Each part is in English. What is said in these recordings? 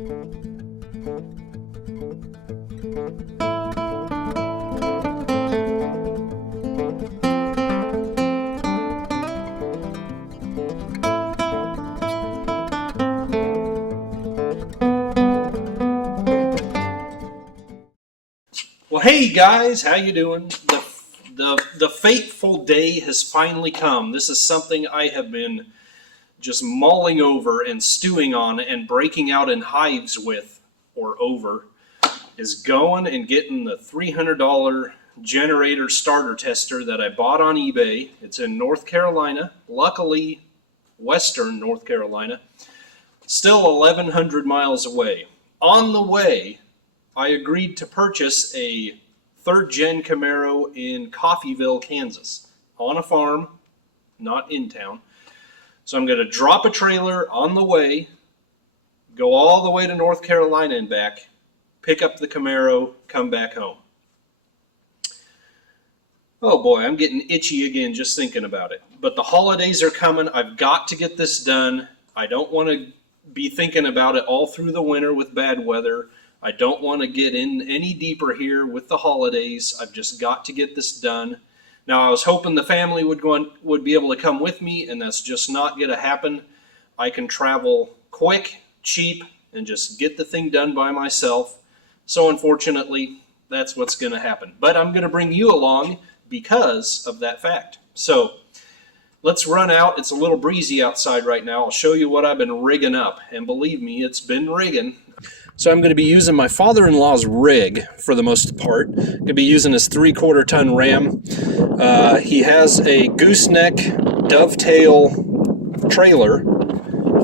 Well, hey guys, how you doing? The fateful day has finally come. This is something I have been just mulling over and stewing on and breaking out in hives with, or over, is going and getting the $300 generator starter tester that I bought on eBay. It's in North Carolina, luckily western North Carolina, still 1,100 miles away. On the way, I agreed to purchase a third Gen Camaro in Coffeyville, Kansas, on a farm, not in town. So I'm going to drop a trailer on the way, go all the way to North Carolina and back, pick up the Camaro, come back home. Oh boy, I'm getting itchy again just thinking about it. But the holidays are coming. I've got to get this done. I don't want to be thinking about it all through the winter with bad weather. I don't want to get in any deeper here with the holidays. I've just got to get this done. Now, I was hoping the family would be able to come with me, and that's just not going to happen. I can travel quick, cheap, and just get the thing done by myself. So unfortunately, that's what's going to happen. But I'm going to bring you along because of that fact. So let's run out. It's a little breezy outside right now. I'll show you what I've been rigging up. And believe me, it's been rigging. So I'm going to be using my father-in-law's rig for the most part. I'm going to be using his 3/4 ton Ram. He has a gooseneck dovetail trailer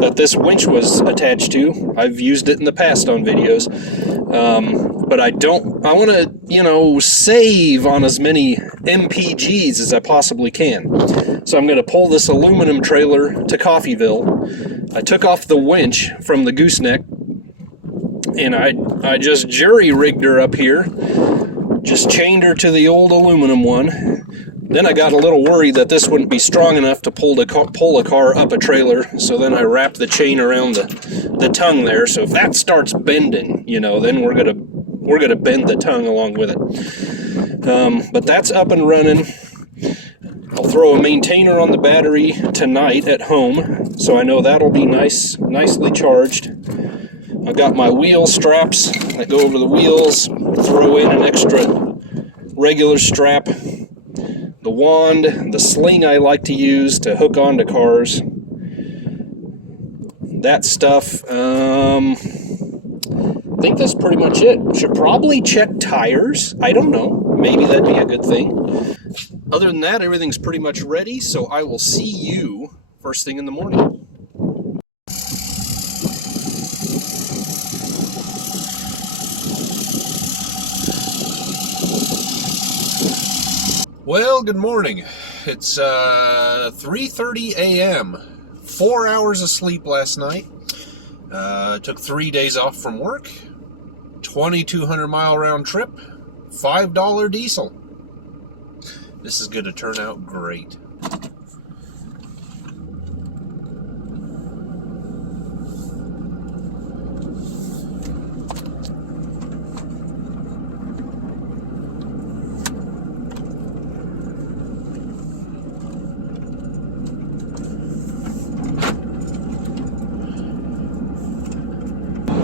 that this winch was attached to. I've used it in the past on videos. But I want to, save on as many MPGs as I possibly can. So I'm going to pull this aluminum trailer to Coffeyville. I took off the winch from the gooseneck, and I just jury-rigged her up here, just chained her to the old aluminum one. Then I got a little worried that this wouldn't be strong enough to pull a car up a trailer, so then I wrapped the chain around the tongue there. So if that starts bending, then we're gonna bend the tongue along with it. But that's up and running. I'll throw a maintainer on the battery tonight at home, so I know that'll be nicely charged. I've got my wheel straps that go over the wheels, throw in an extra regular strap, the wand, the sling I like to use to hook onto cars, that stuff. I think that's pretty much it. Should probably check tires. I don't know. Maybe that'd be a good thing. Other than that, everything's pretty much ready, so I will see you first thing in the morning. Well, good morning. It's 3:30 a.m. 4 hours of sleep last night. Took 3 days off from work. 2,200 mile round trip. $5 diesel. This is going to turn out great.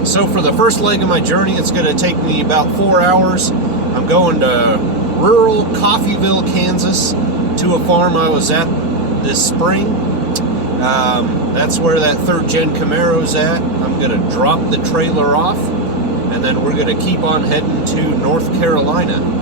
So for the first leg of my journey, it's going to take me about 4 hours. I'm going to rural Coffeyville, Kansas, to a farm I was at this spring. That's where that third Gen Camaro's at. I'm going to drop the trailer off, and then we're going to keep on heading to North Carolina.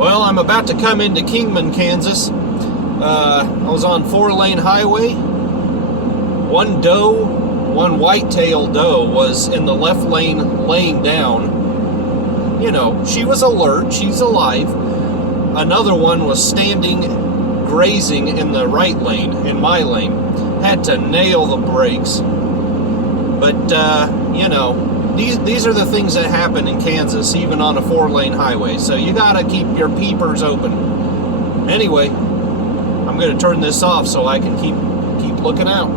Well, I'm about to come into Kingman, Kansas. I was on 4-lane highway. One doe, one white-tailed doe was in the left lane laying down. You know, she was alert, she's alive. Another one was standing, grazing in the right lane, in my lane. Had to nail the brakes. But, you know, these are the things that happen in Kansas, even on a 4-lane highway. So you gotta keep your peepers open. Anyway, I'm gonna turn this off so I can keep looking out.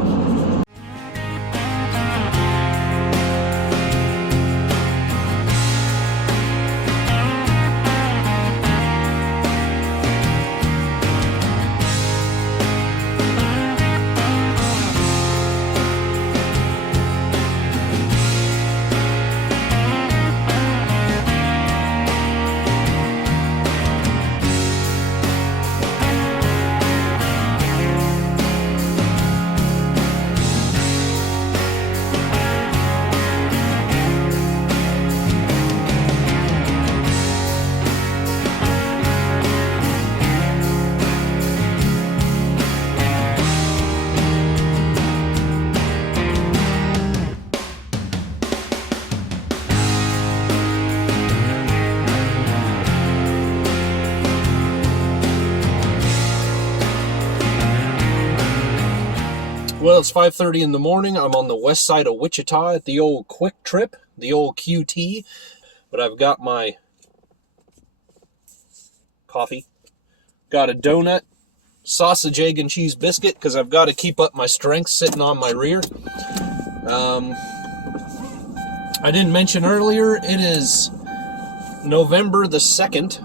Well, it's 5:30 in the morning. I'm on the west side of Wichita at the old Quick Trip, the old QT. But I've got my coffee. Got a donut, sausage, egg, and cheese biscuit because I've got to keep up my strength sitting on my rear. I didn't mention earlier, it is November the 2nd.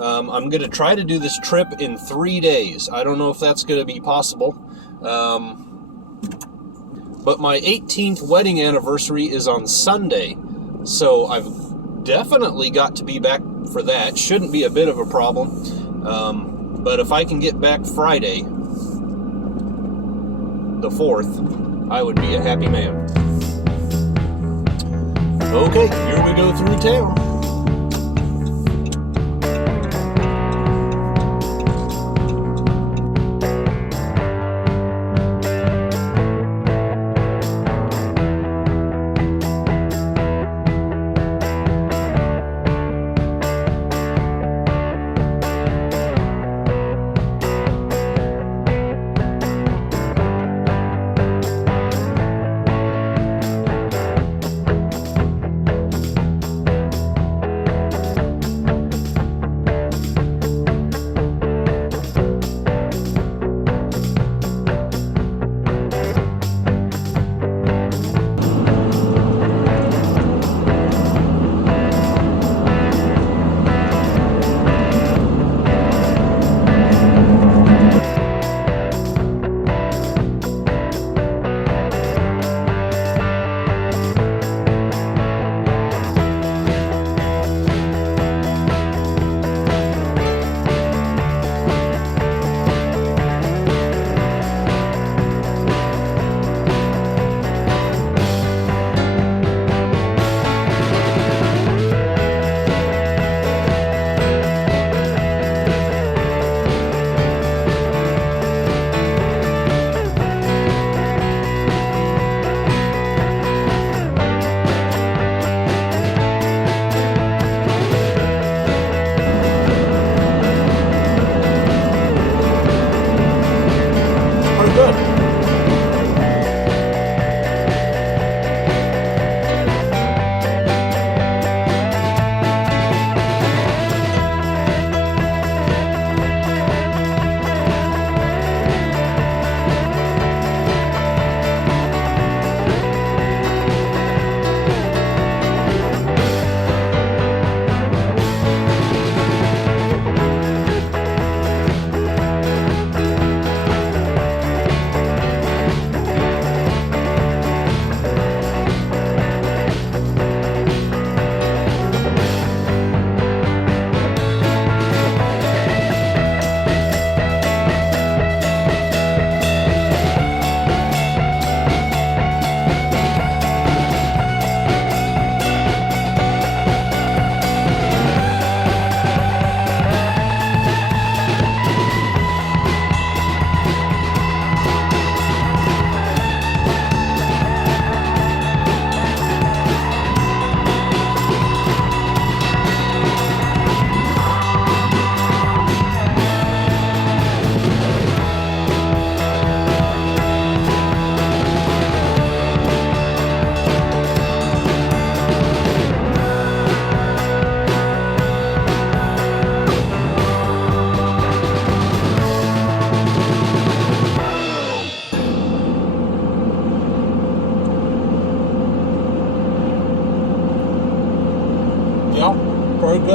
I'm going to try to do this trip in 3 days. I don't know if that's going to be possible. But my 18th wedding anniversary is on Sunday, so I've definitely got to be back for that. Shouldn't be a bit of a problem. But if I can get back Friday, the 4th, I would be a happy man. Okay, here we go through town.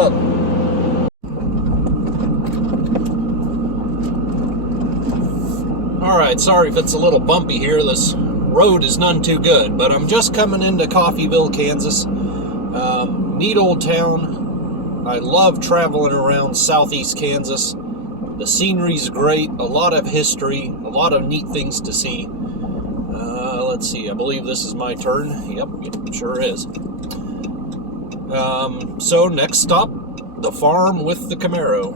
up. Alright, sorry if it's a little bumpy here. This road is none too good, but I'm just coming into Coffeyville, Kansas. Neat old town. I love traveling around southeast Kansas. The scenery's great, a lot of history, a lot of neat things to see. Let's see, I believe this is my turn. Yep, sure is. So next stop, the farm with the Camaro.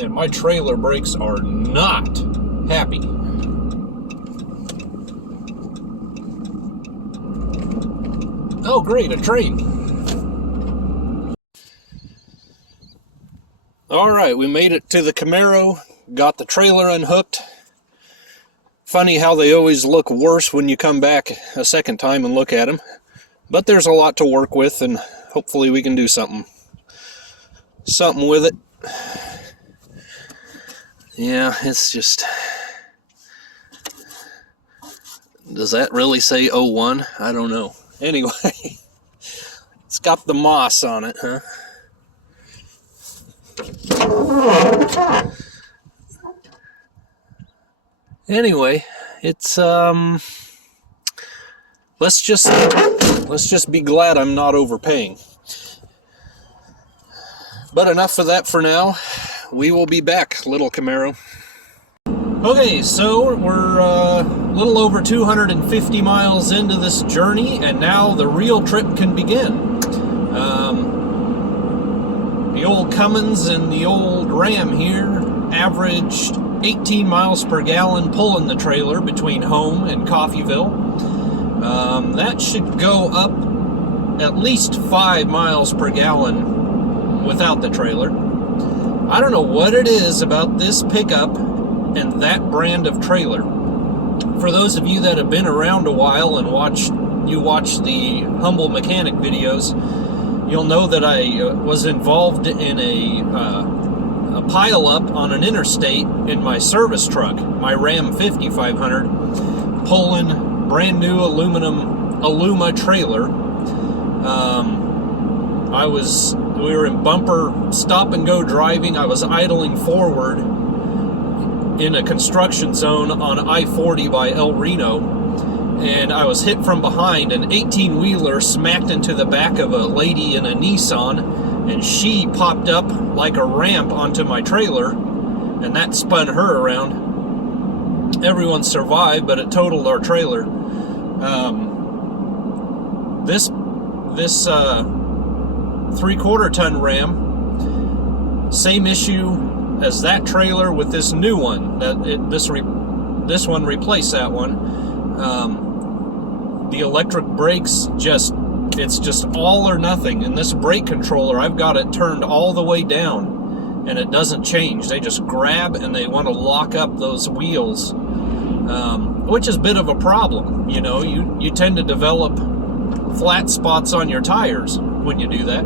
And my trailer brakes are not happy. Oh great, a train. Alright, we made it to the Camaro, got the trailer unhooked. Funny how they always look worse when you come back a second time and look at them. But there's a lot to work with, and hopefully we can do something with it. Yeah, it's just... Does that really say 01? I don't know. Anyway, it's got the moss on it, huh? Anyway, it's let's just be glad I'm not overpaying. But enough of that for now. We will be back, little Camaro. Okay, so we're a little over 250 miles into this journey, and now the real trip can begin. The old Cummins and the old Ram here averaged 18 miles per gallon pulling the trailer between home and Coffeyville. That should go up at least 5 miles per gallon without the trailer. I don't know what it is about this pickup and that brand of trailer. For those of you that have been around a while and watch the Humble Mechanic videos, you'll know that I was involved in a pile-up on an interstate in my service truck, my Ram 5500, pulling brand new Aluma trailer. We were in bumper stop and go driving. I was idling forward in a construction zone on I-40 by El Reno, and I was hit from behind. An 18-wheeler smacked into the back of a lady in a Nissan, and she popped up like a ramp onto my trailer, and that spun her around. Everyone survived, but it totaled our trailer. This 3/4 ton Ram, same issue as that trailer with this new one. This one replaced that one. The electric brakes it's just all or nothing. And this brake controller, I've got it turned all the way down, and it doesn't change. They just grab and they want to lock up those wheels, which is a bit of a problem. You know, you tend to develop flat spots on your tires when you do that.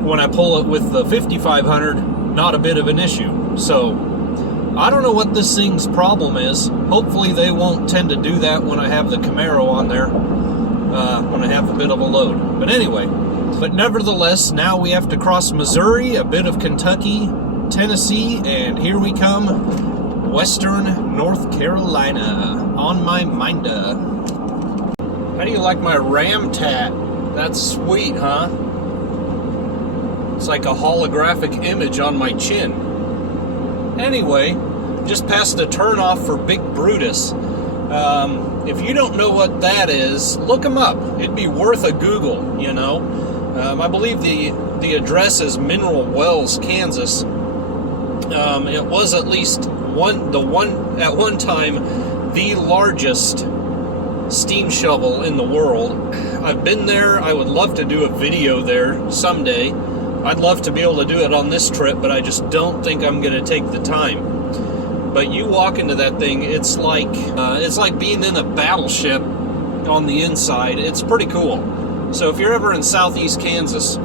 When I pull it with the 5500, not a bit of an issue. So I don't know what this thing's problem is. Hopefully they won't tend to do that when I have the Camaro on there, when I have a bit of a load. But anyway, nevertheless, now we have to cross Missouri, a bit of Kentucky, Tennessee, and here we come, Western North Carolina, on my minda. How do you like my Ram tat? That's sweet, huh? It's like a holographic image on my chin. Anyway, just past the turnoff for Big Brutus. If you don't know what that is, look him up. It'd be worth a Google, you know. I believe the address is Mineral Wells, Kansas. It was at least at one time the largest steam shovel in the world. I've been there. I would love to do a video there someday. I'd love to be able to do it on this trip, but I just don't think I'm going to take the time. But you walk into that thing, it's like being in a battleship on the inside. It's pretty cool. So if you're ever in southeast Kansas,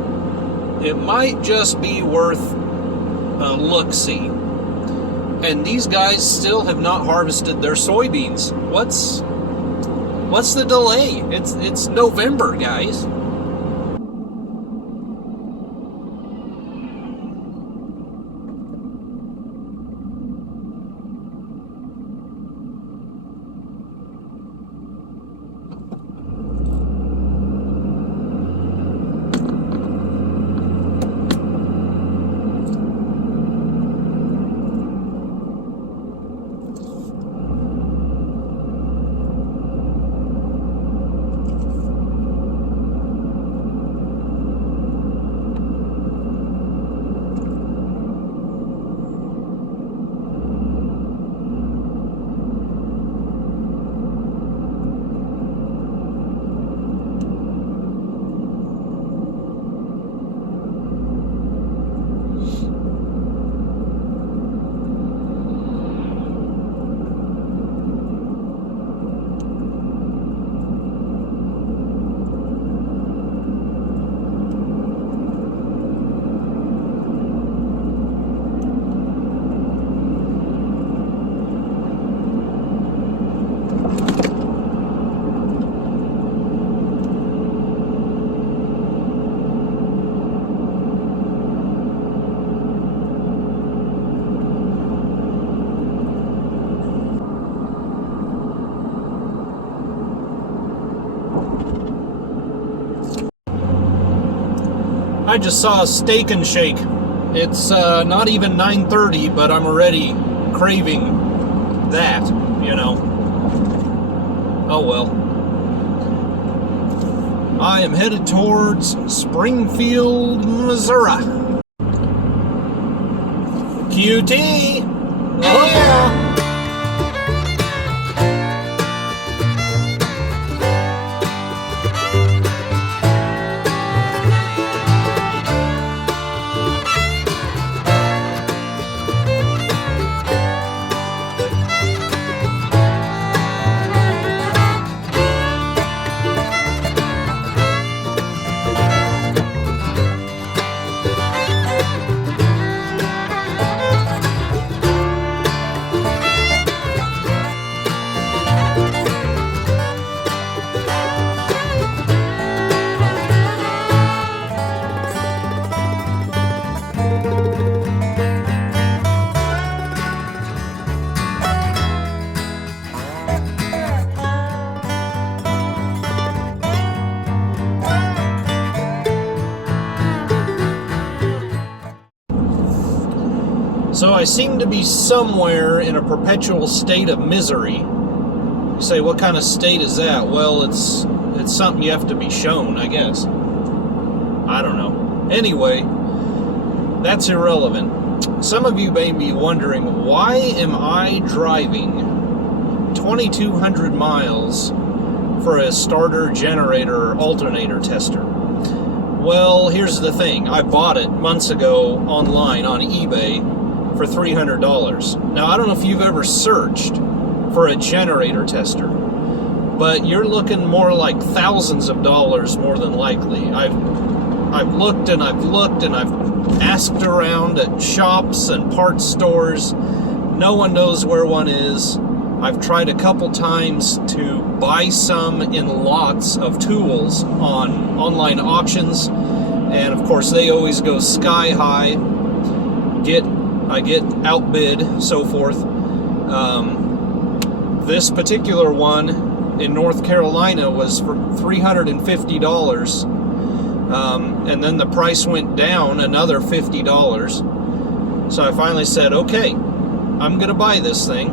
it might just be worth a look-see. And these guys still have not harvested their soybeans. What's the delay? It's November, guys. I just saw a Steak and Shake. It's not even 9:30, but I'm already craving that, you know. Oh well. I am headed towards Springfield, Missouri. QT! Oh yeah! So I seem to be somewhere in a perpetual state of misery. You say, what kind of state is that? Well, it's something you have to be shown, I guess. I don't know. Anyway, that's irrelevant. Some of you may be wondering, why am I driving 2,200 miles for a starter, generator, alternator tester? Well, here's the thing. I bought it months ago online on eBay for $300. Now, I don't know if you've ever searched for a generator tester, but you're looking more like thousands of dollars more than likely. I've looked and I've looked and I've asked around at shops and parts stores. No one knows where one is. I've tried a couple times to buy some in lots of tools on online auctions, and of course they always go sky high. I get outbid, so forth. This particular one in North Carolina was for $350, and then the price went down another $50. So I finally said, okay, I'm gonna buy this thing.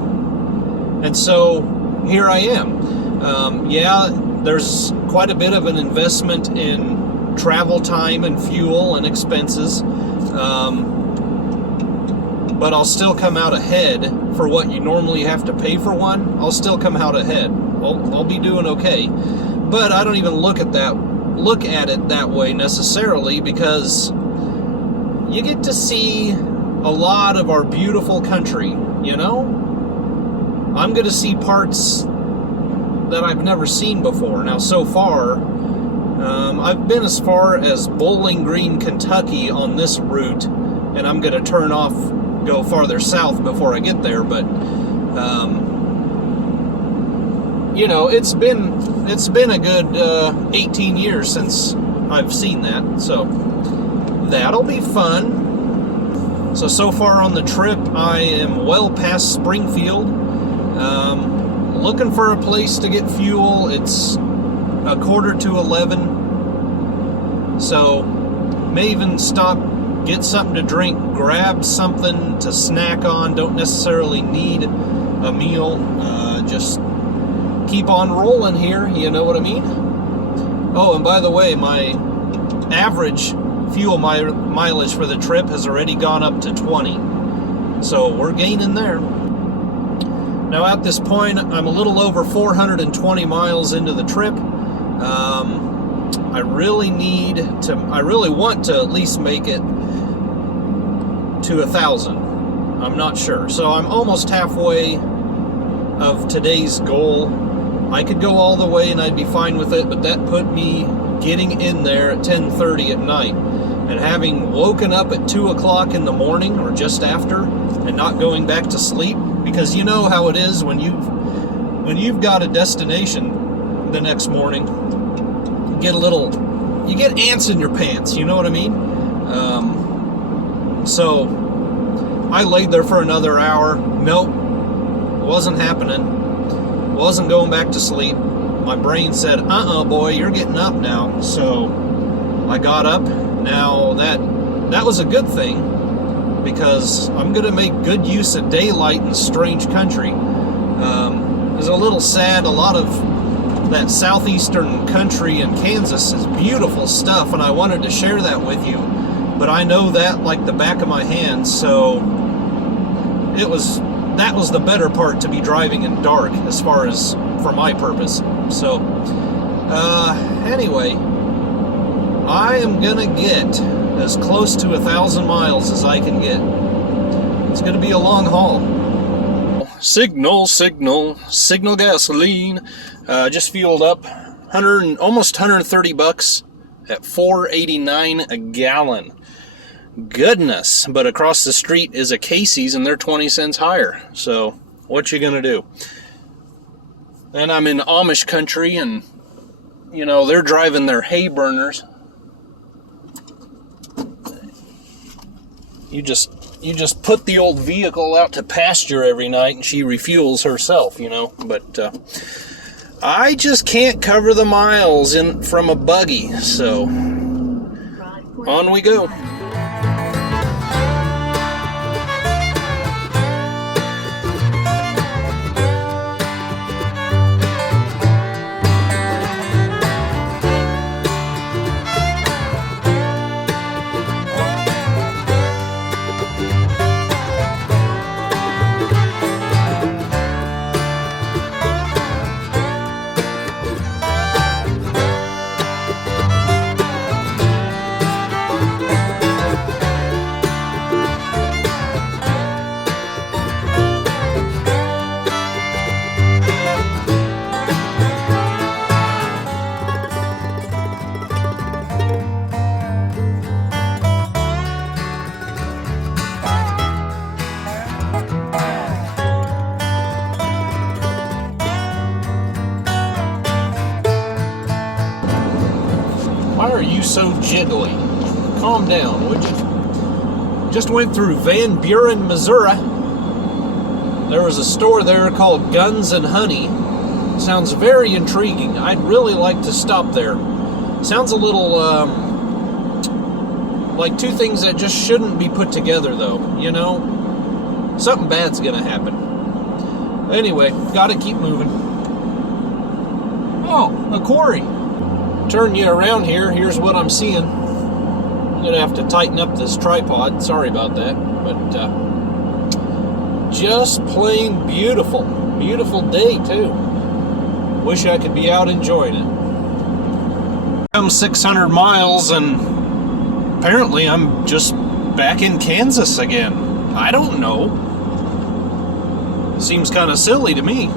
And so here I am. Yeah, there's quite a bit of an investment in travel time and fuel and expenses. But I'll still come out ahead for what you normally have to pay for one. I'll still come out ahead. I'll be doing okay. But I don't even look at it that way necessarily, because you get to see a lot of our beautiful country, you know? I'm going to see parts that I've never seen before. Now, so far, I've been as far as Bowling Green, Kentucky on this route, and I'm going to go farther south before I get there, but you know, it's been a good 18 years since I've seen that, so that'll be fun. So far on the trip, I am well past Springfield. Looking for a place to get fuel. It's 10:45, so may even stop, get something to drink, grab something to snack on. Don't necessarily need a meal. Just keep on rolling here, you know what I mean? Oh, and by the way, my average fuel mileage for the trip has already gone up to 20. So we're gaining there. Now at this point, I'm a little over 420 miles into the trip. I really want to at least make it to 1,000. I'm not sure. So I'm almost halfway of today's goal. I could go all the way and I'd be fine with it, but that put me getting in there at 10:30 at night. And having woken up at 2 o'clock in the morning or just after and not going back to sleep, because you know how it is when you've got a destination the next morning, you get ants in your pants, you know what I mean? So I laid there for another hour. Nope, wasn't happening. Wasn't going back to sleep. My brain said, boy, you're getting up now. So I got up. Now that was a good thing, because I'm going to make good use of daylight in strange country. It's a little sad. A lot of that southeastern country in Kansas is beautiful stuff, and I wanted to share that with you, but I know that like the back of my hand, so that was the better part, to be driving in dark, as far as for my purpose. So anyway, I am gonna get as close to 1,000 miles as I can get. It's gonna be a long haul. Signal gasoline. Just fueled up, almost $130 at $4.89 a gallon. Goodness! But across the street is a Casey's, and they're 20 cents higher. So what you gonna do? And I'm in Amish country, and you know they're driving their hay burners. You just put the old vehicle out to pasture every night, and she refuels herself, you know. But I just can't cover the miles from a buggy, so on we go. Why are you so jiggly? Calm down, would you? Just went through Van Buren, Missouri. There was a store there called Guns and Honey. Sounds very intriguing. I'd really like to stop there. Sounds a little like two things that just shouldn't be put together, though. You know? Something bad's gonna happen. Anyway, gotta keep moving. Oh, a quarry. Turn you around here. Here's what I'm seeing. I'm gonna have to tighten up this tripod. Sorry about that, but just plain beautiful. Beautiful day too. Wish I could be out enjoying it. I'm 600 miles and apparently I'm just back in Kansas again. I don't know. Seems kind of silly to me.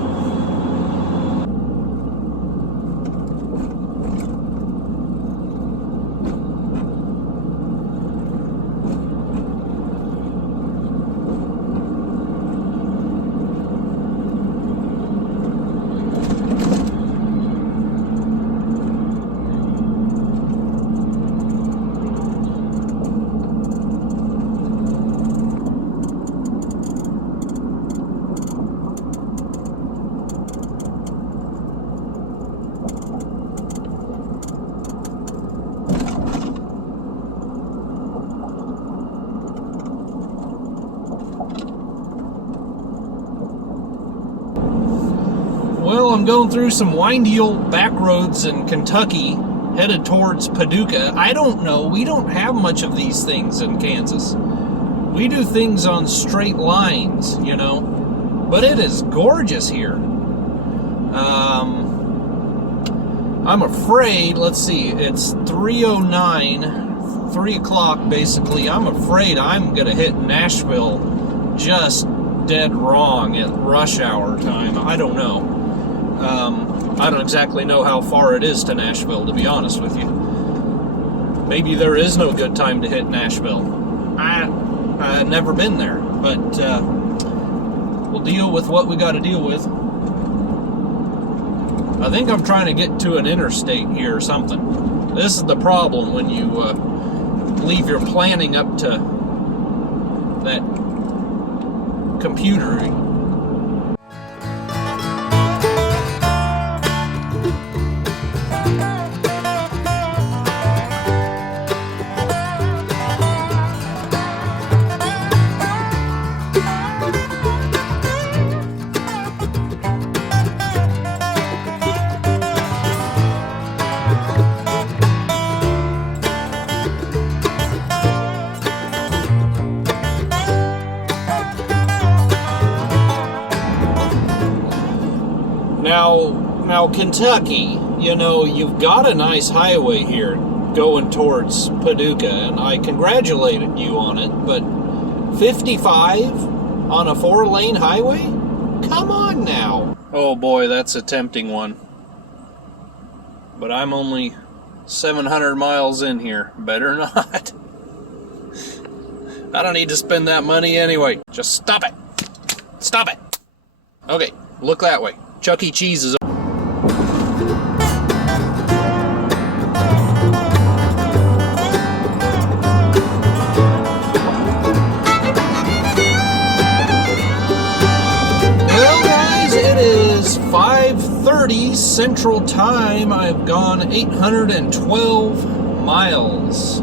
Well, I'm going through some windy old back roads in Kentucky, headed towards Paducah. I don't know. We don't have much of these things in Kansas. We do things on straight lines, you know. But it is gorgeous here. I'm afraid, let's see, it's 3:09, 3 o'clock basically. I'm afraid I'm going to hit Nashville just dead wrong at rush hour time. I don't know. I don't exactly know how far it is to Nashville, to be honest with you. Maybe there is no good time to hit Nashville. I've never been there, but we'll deal with what we got to deal with. I think I'm trying to get to an interstate here or something. This is the problem when you leave your planning up to that computer. Now, Kentucky, you know, you've got a nice highway here going towards Paducah, and I congratulated you on it, but 55 on a 4-lane highway? Come on now. Oh boy, that's a tempting one. But I'm only 700 miles in here. Better not. I don't need to spend that money anyway. Just stop it. Stop it. Okay, look that way. Chuck E. Cheese is... Well, guys, it is 5:30 Central Time. I've gone 812 miles.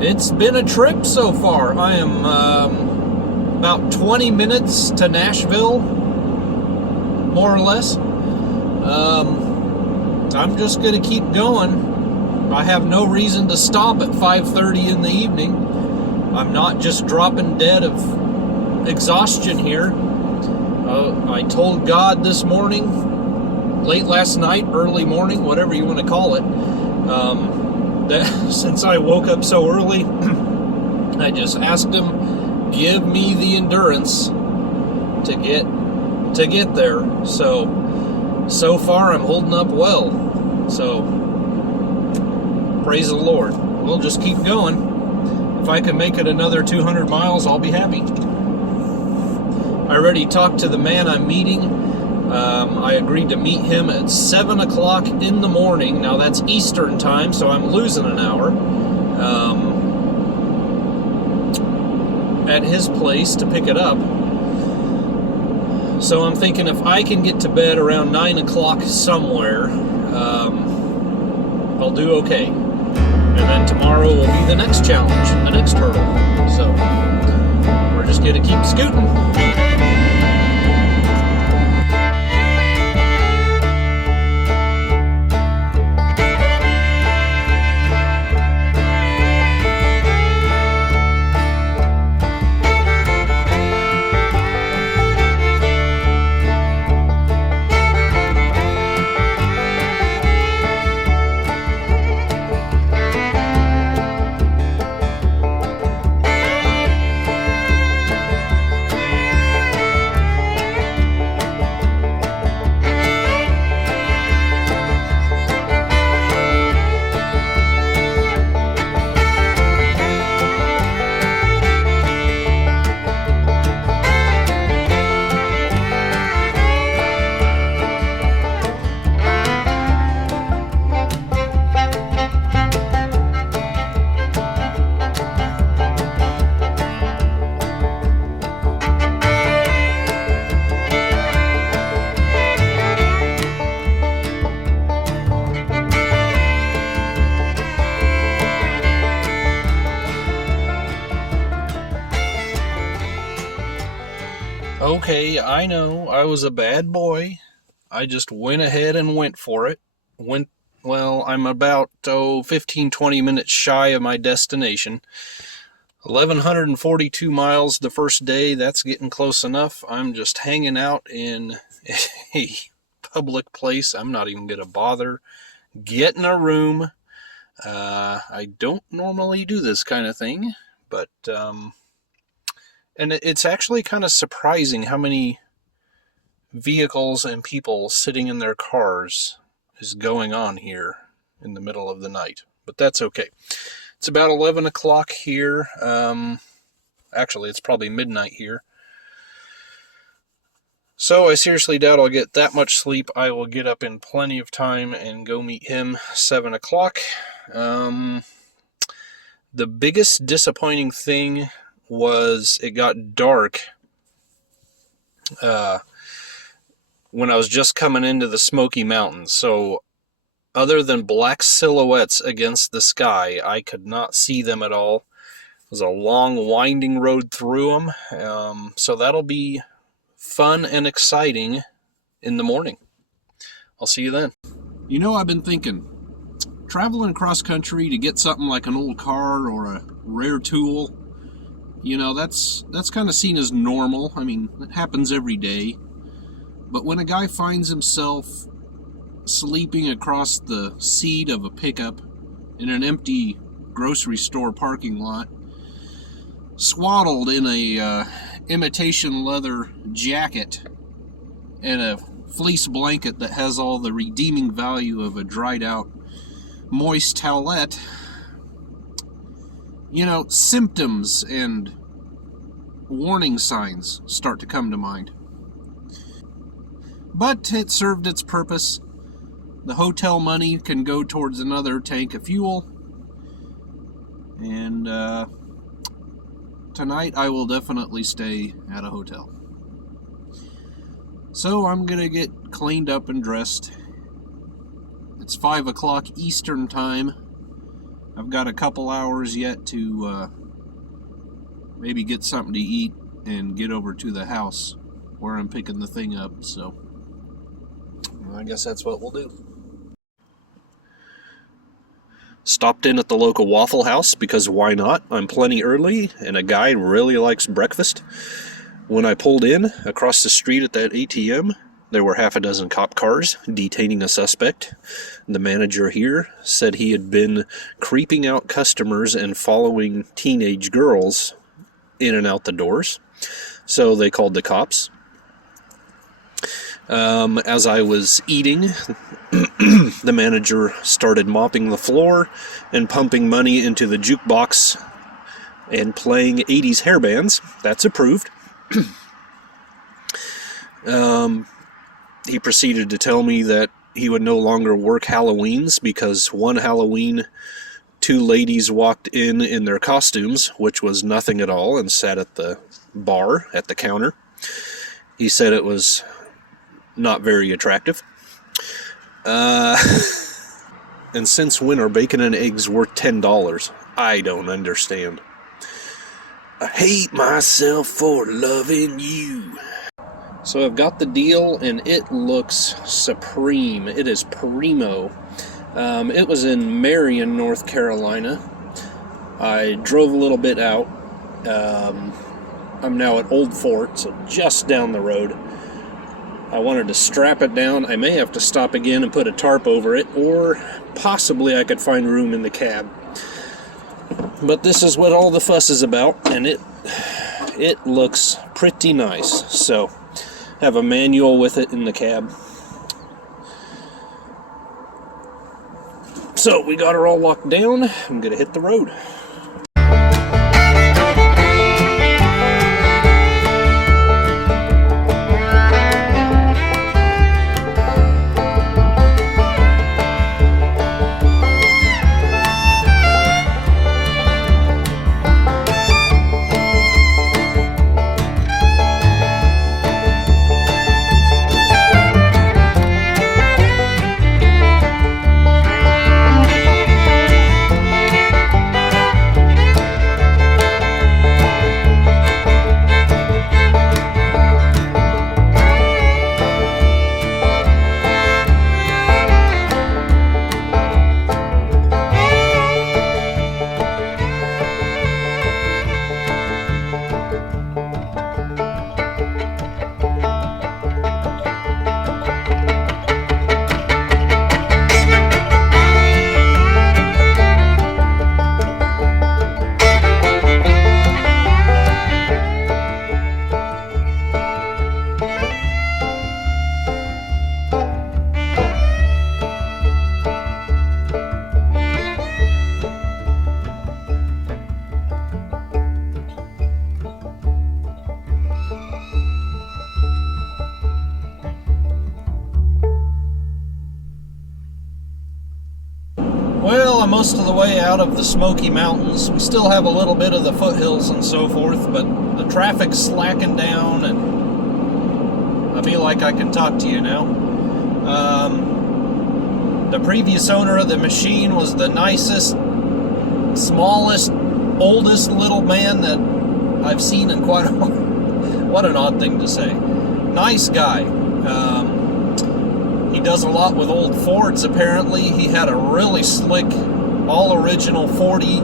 It's been a trip so far. I am about 20 minutes to Nashville, more or less. I'm just going to keep going. I have no reason to stop at 5:30 in the evening. I'm not just dropping dead of exhaustion here. I told God this morning, late last night, early morning, whatever you want to call it, that since I woke up so early, I just asked Him, give me the endurance to get there. So far I'm holding up well. So praise the Lord. We'll just keep going. If I can make it another 200 miles, I'll be happy. I already talked to the man I'm meeting. I agreed to meet him at 7 o'clock in the morning. Now that's Eastern time, so I'm losing an hour. At his place to pick it up. So I'm thinking if I can get to bed around 9 o'clock somewhere, I'll do okay. And then tomorrow will be the next challenge, the next hurdle. So we're just going to keep scooting. okay, I know I was a bad boy. I just went ahead and went for it. Well, I'm about 15, 20 minutes shy of my destination. 1,142 miles the first day, that's getting close enough. I'm just hanging out in a public place. I'm not even going to bother getting a room. I don't normally do this kind of thing, but and it's actually kind of surprising how many vehicles and people sitting in their cars is going on here in the middle of the night. But that's okay. It's about 11 o'clock here. Actually, it's probably midnight here. So I seriously doubt I'll get that much sleep. I will get up in plenty of time and go meet him 7 o'clock. The biggest disappointing thing was it got dark when I was just coming into the Smoky Mountains. So other than black silhouettes against the sky, I could not see them at all. It was a long, winding road through them. So that'll be fun and exciting in the morning. I'll see you then. You know, I've been thinking, traveling cross country to get something like an old car or a rare tool, you know, that's kind of seen as normal. I mean, it happens every day. But when a guy finds himself sleeping across the seat of a pickup in an empty grocery store parking lot, swaddled in a imitation leather jacket and a fleece blanket that has all the redeeming value of a dried out moist towelette, you know, symptoms and warning signs start to come to mind. But it served its purpose. The hotel money can go towards another tank of fuel. And tonight I will definitely stay at a hotel. So I'm going to get cleaned up and dressed. It's 5 o'clock Eastern time. I've got a couple hours yet to maybe get something to eat and get over to the house where I'm picking the thing up. So I guess that's what we'll do. Stopped in at the local Waffle House because why not? I'm plenty early and a guy really likes breakfast. When I pulled in across the street at that ATM, there were half a dozen cop cars detaining a suspect. The manager here said he had been creeping out customers and following teenage girls in and out the doors. So they called the cops. As I was eating, the manager started mopping the floor and pumping money into the jukebox and playing 80s hair bands. That's approved. He proceeded to tell me that he would no longer work Halloweens because one Halloween, 2 ladies walked in their costumes, which was nothing at all, and sat at the bar at the counter. He said it was not very attractive. And since when are bacon and eggs worth $10? I don't understand. I hate myself for loving you. So I've got the deal, and it looks supreme. It is primo. It was in Marion, North Carolina. I drove a little bit out. I'm now at Old Fort, so just down the road. I wanted to strap it down. I may have to stop again and put a tarp over it, or possibly I could find room in the cab. But this is what all the fuss is about, and it looks pretty nice. So, have a manual with it in the cab. So, we got her all locked down. I'm going to hit the road. most of the way out of the Smoky Mountains. We still have a little bit of the foothills and so forth, but the traffic's slacking down, and I feel like I can talk to you now. The previous owner of the machine was the nicest, smallest, oldest little man that I've seen in quite a while. What an odd thing to say. Nice guy. He does a lot with old Fords, apparently. He had a really slick, all-original 40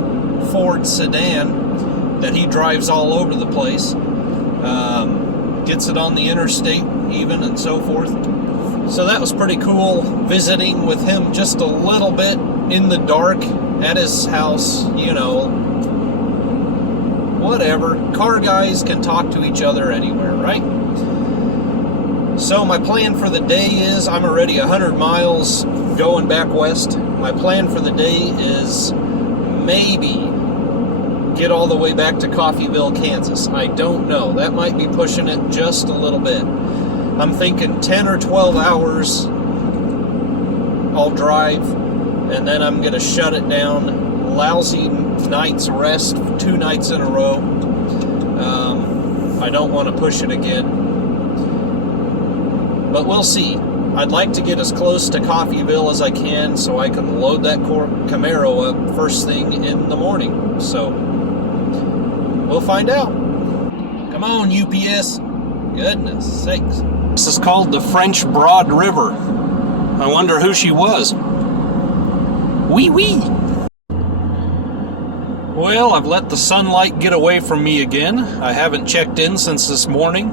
Ford sedan that he drives all over the place. Gets it on the interstate even and so forth. So that was pretty cool, visiting with him just a little bit in the dark at his house, you know. Whatever. Car guys can talk to each other anywhere, right? So my plan for the day is, I'm already 100 miles going back west. My plan for the day is maybe get all the way back to Coffeyville, Kansas. I don't know. That might be pushing it just a little bit. I'm thinking 10 or 12 hours I'll drive, and then I'm going to shut it down. Lousy night's rest, 2 nights in a row. I don't want to push it again. But we'll see. I'd like to get as close to Coffeyville as I can so I can load that Camaro up first thing in the morning. So, we'll find out. Come on, UPS. Goodness sakes. This is called the French Broad River. I wonder who she was. Wee wee. Well, I've let the sunlight get away from me again. I haven't checked in since this morning.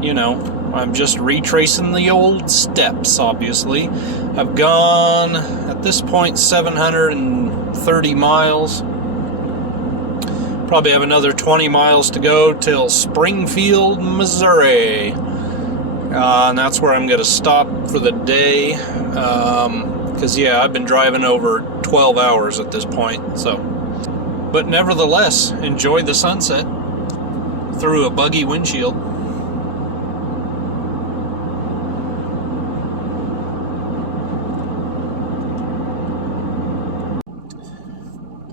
You know, I'm just retracing the old steps, obviously. I've gone, at this point, 730 miles. Probably have another 20 miles to go till Springfield, Missouri. And that's where I'm going to stop for the day. Because, yeah, I've been driving over 12 hours at this point. So, but nevertheless, enjoy the sunset through a buggy windshield.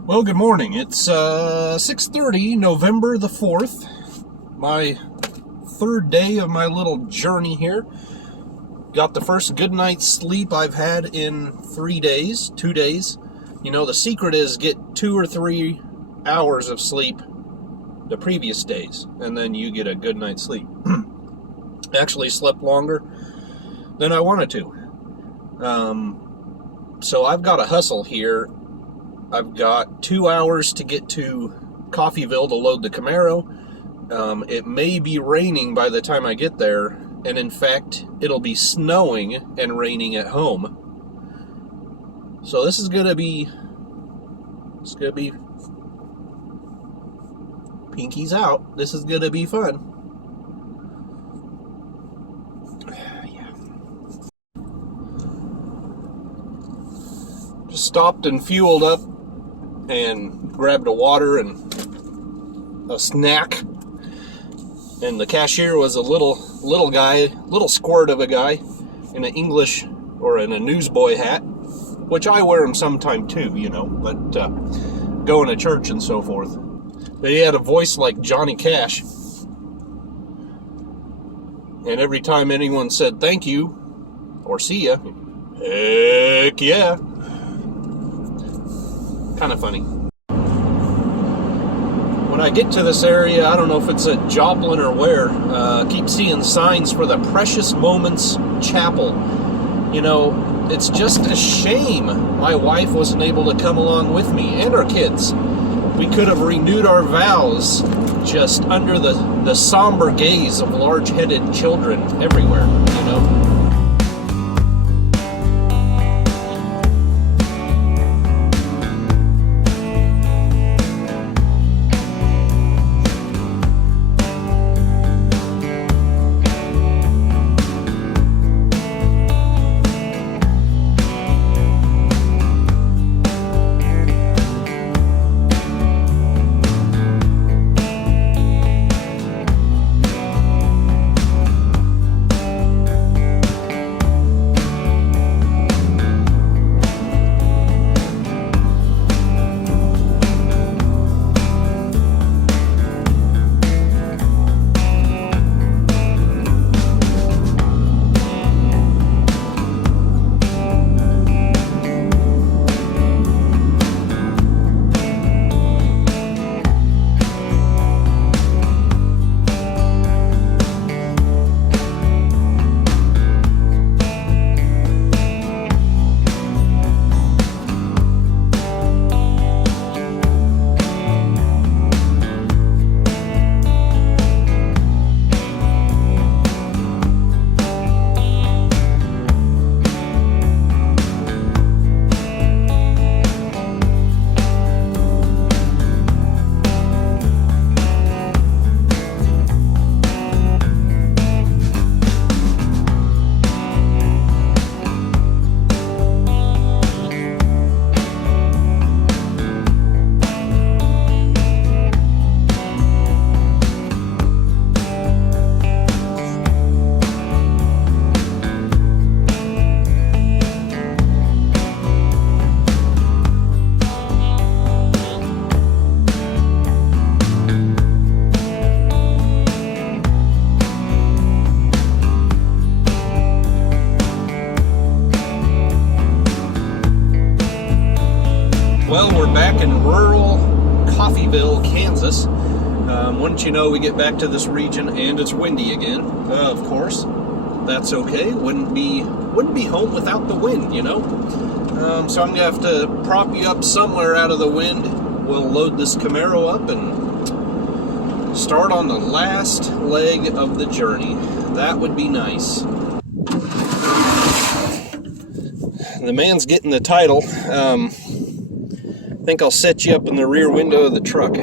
Well, good morning. It's 6:30, November the 4th. My third day of my little journey here. Got the first good night's sleep I've had in 2 days. You know, the secret is get 2 or 3 hours of sleep the previous days, and then you get a good night's sleep. Actually slept longer than I wanted to. So I've got to hustle here. I've got 2 hours to get to Coffeyville to load the Camaro. It may be raining by the time I get there, and in fact, it'll be snowing and raining at home. So this is gonna be pinkies out. This is gonna be fun. Yeah. Just stopped and fueled up and grabbed a water and a snack, and the cashier was a little guy, little squirt of a guy in an English or in a newsboy hat, which I wear them sometime too, you know, but going to church and so forth. But he had a voice like Johnny Cash, and every time anyone said thank you or see ya, heck yeah. Kind of funny. When I get to this area, I don't know if it's at Joplin or where, keep seeing signs for the Precious Moments Chapel. You know, it's just a shame my wife wasn't able to come along with me and our kids. We could have renewed our vows just under the somber gaze of large-headed children everywhere, you know. Well, we're back in rural Coffeyville, Kansas. Wouldn't you know, we get back to this region and it's windy again. Of course, that's okay. Wouldn't be home without the wind, you know. So I'm gonna have to prop you up somewhere out of the wind. We'll load this Camaro up and start on the last leg of the journey. That would be nice. The man's getting the title. I think I'll set you up in the rear window of the truck.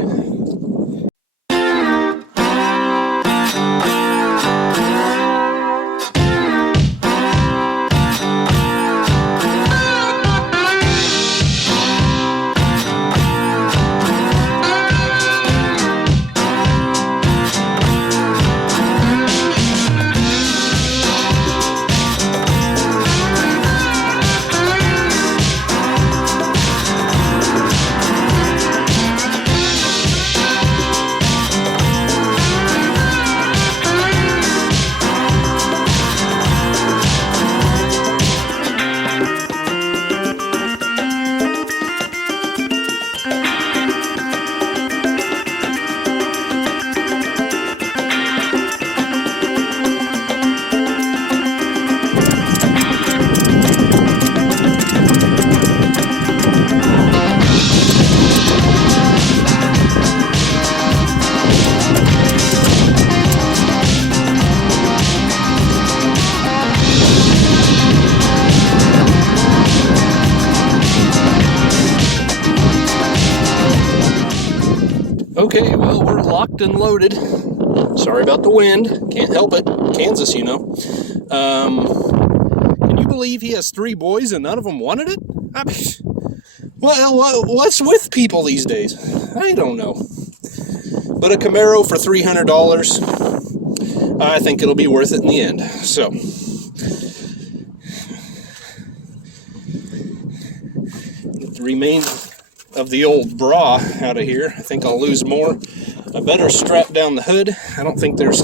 Okay, well, we're locked and loaded. Sorry about the wind. Can't help it. Kansas, you know. Can you believe he has 3 boys and none of them wanted it? I mean, well, what's with people these days? I don't know. But a Camaro for $300, I think it'll be worth it in the end. So, get the remains of the old bra out of here. I think I'll lose more. I better strap down the hood. I don't think there's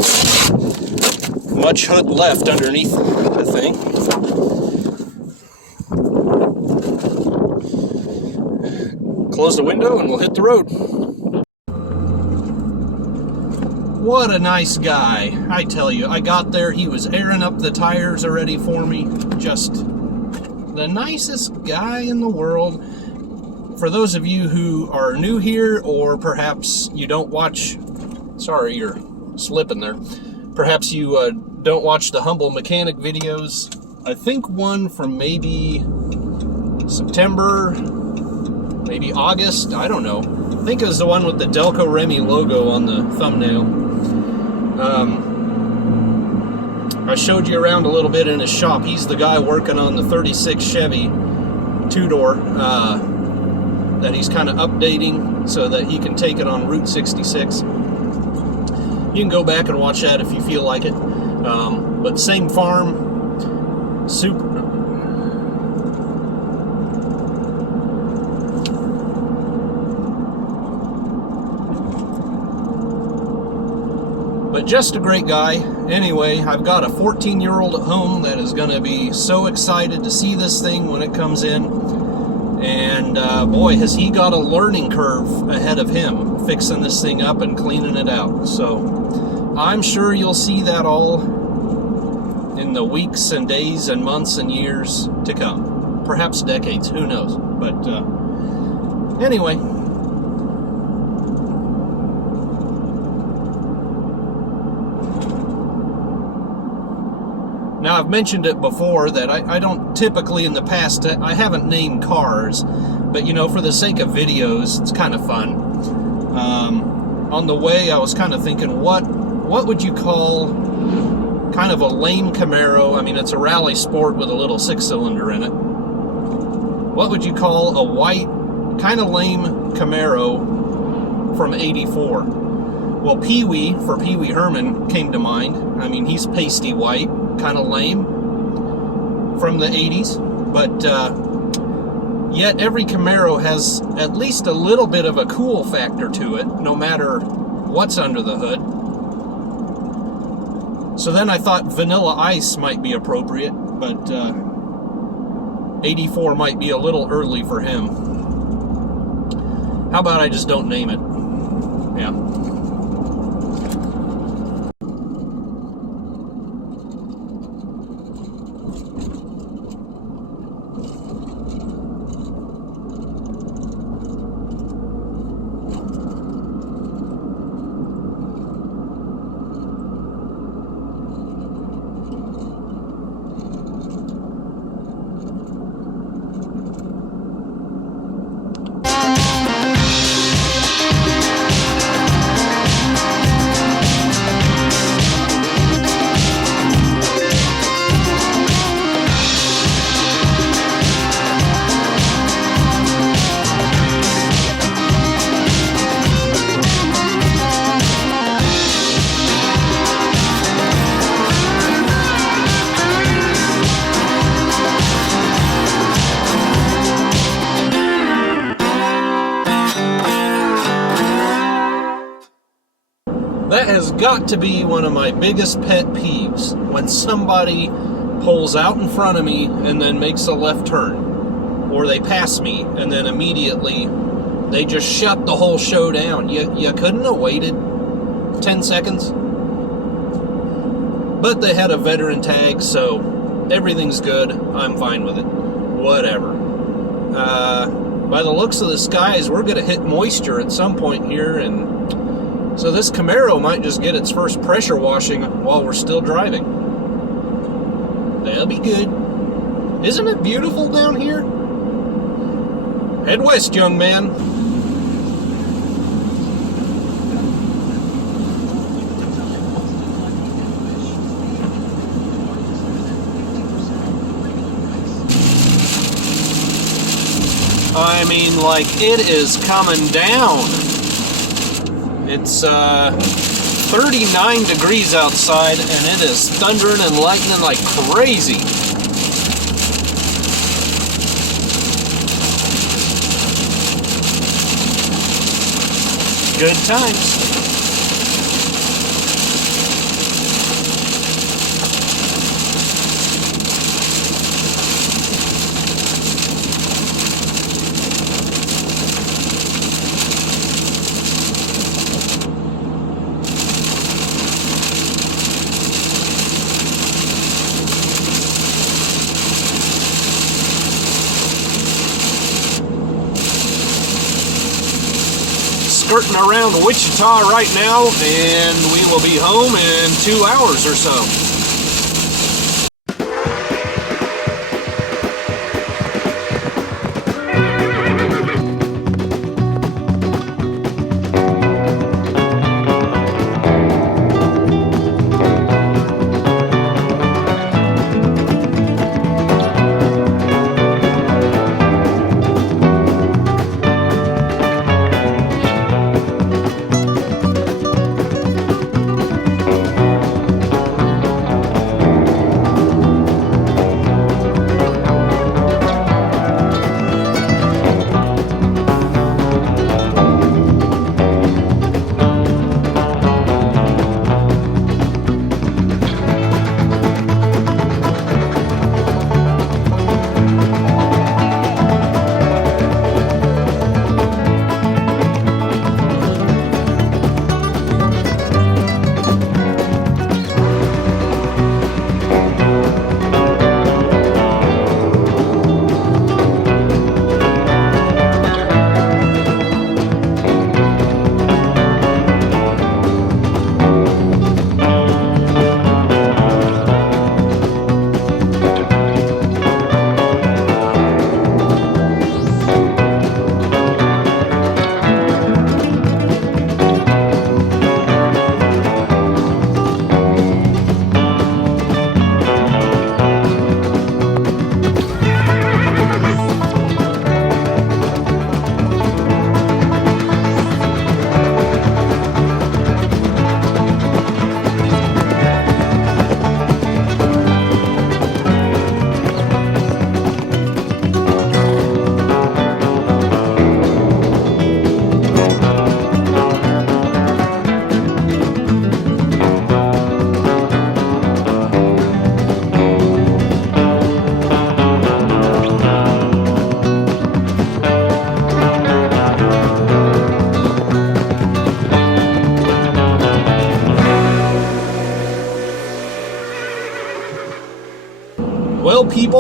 much hood left underneath the thing. Close the window and we'll hit the road. What a nice guy. I tell you, I got there, he was airing up the tires already for me. Just the nicest guy in the world. For those of you who are new here, or perhaps you don't watch, sorry, you're slipping there. Perhaps you don't watch the Humble Mechanic videos. I think one from maybe September, maybe August, I don't know. I think it was the one with the Delco Remy logo on the thumbnail. I showed you around a little bit in his shop. He's the guy working on the 36 Chevy 2-door. That he's kind of updating so that he can take it on Route 66. You can go back and watch that if you feel like it. But same farm, super. But just a great guy. Anyway, I've got a 14-year-old at home that is going to be so excited to see this thing when it comes in. And boy, has he got a learning curve ahead of him, fixing this thing up and cleaning it out. So I'm sure you'll see that all in the weeks and days and months and years to come. Perhaps decades, who knows. But anyway. Now, I've mentioned it before that I don't typically in the past, I haven't named cars, but you know, for the sake of videos, it's kind of fun. On the way, I was kind of thinking, what would you call kind of a lame Camaro? I mean, it's a rally sport with a little 6-cylinder in it. What would you call a white, kind of lame Camaro from '84? Well, Pee-wee, for Pee Wee Herman, came to mind. I mean, he's pasty white, kind of lame from the 80s, but yet every Camaro has at least a little bit of a cool factor to it, no matter what's under the hood. So then I thought Vanilla Ice might be appropriate, but 84 might be a little early for him. How about I just don't name it? Yeah. That has got to be one of my biggest pet peeves, when somebody pulls out in front of me and then makes a left turn, or they pass me and then immediately they just shut the whole show down. You couldn't have waited 10 seconds? But they had a veteran tag, so everything's good. I'm fine with it. Whatever. By the looks of the skies, we're going to hit moisture at some point here, and so this Camaro might just get its first pressure washing while we're still driving. That'll be good. Isn't it beautiful down here? Head west, young man. I mean, like, it is coming down. It's 39 degrees outside, and it is thundering and lightning like crazy. Good times. Skirting around Wichita right now, and we will be home in 2 hours or so.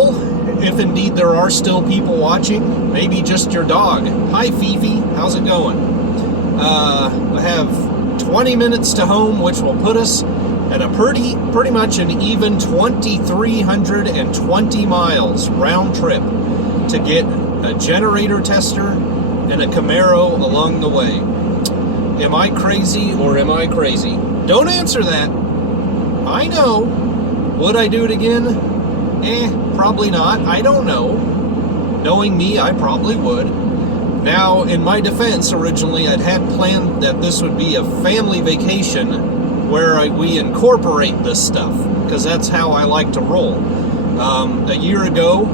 people, if indeed there are still people watching, maybe just your dog. Hi Fifi, how's it going? I have 20 minutes to home, which will put us at a pretty much an even 2,320 miles round trip to get a generator tester and a Camaro along the way. Am I crazy or am I crazy? Don't answer that. I know. Would I do it again? Probably not. I don't know. Knowing me, I probably would. Now, in my defense, originally I'd had planned that this would be a family vacation where we incorporate this stuff, because that's how I like to roll. A year ago,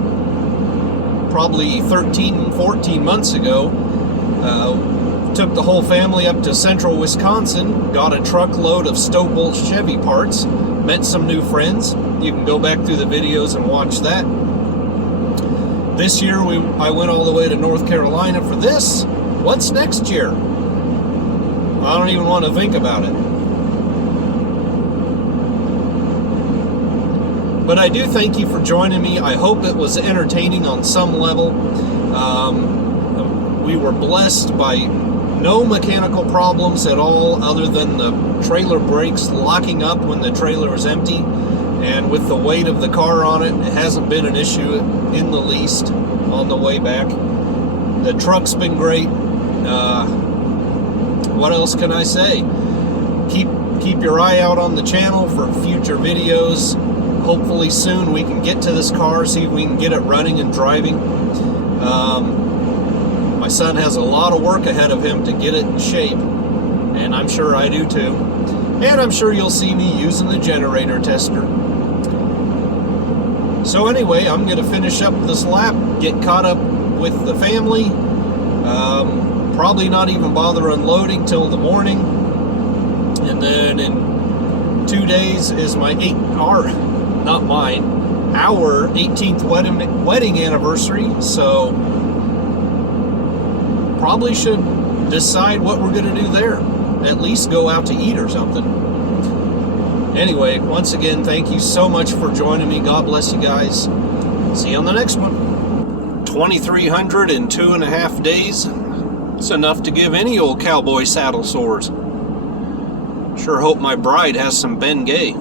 probably 13, 14 months ago, took the whole family up to central Wisconsin, got a truckload of Stowbolt Chevy parts, met some new friends. You can go back through the videos and watch that. This year I went all the way to North Carolina for this. What's next year? I don't even want to think about it. But I do thank you for joining me. I hope it was entertaining on some level. We were blessed by no mechanical problems at all, other than the trailer brakes locking up when the trailer is empty. And with the weight of the car on it, it hasn't been an issue in the least on the way back. The truck's been great. What else can I say? Keep your eye out on the channel for future videos. Hopefully soon we can get to this car, see if we can get it running and driving. My son has a lot of work ahead of him to get it in shape, and I'm sure I do too. And I'm sure you'll see me using the generator tester. So anyway, I'm going to finish up this lap, get caught up with the family. Probably not even bother unloading till the morning. And then in 2 days is my our 18th wedding anniversary. So probably should decide what we're going to do there. At least go out to eat or something. Anyway, once again, thank you so much for joining me. God bless you guys. See you on the next one. 2,300 in 2.5 days. It's enough to give any old cowboy saddle sores. Sure hope my bride has some Bengay.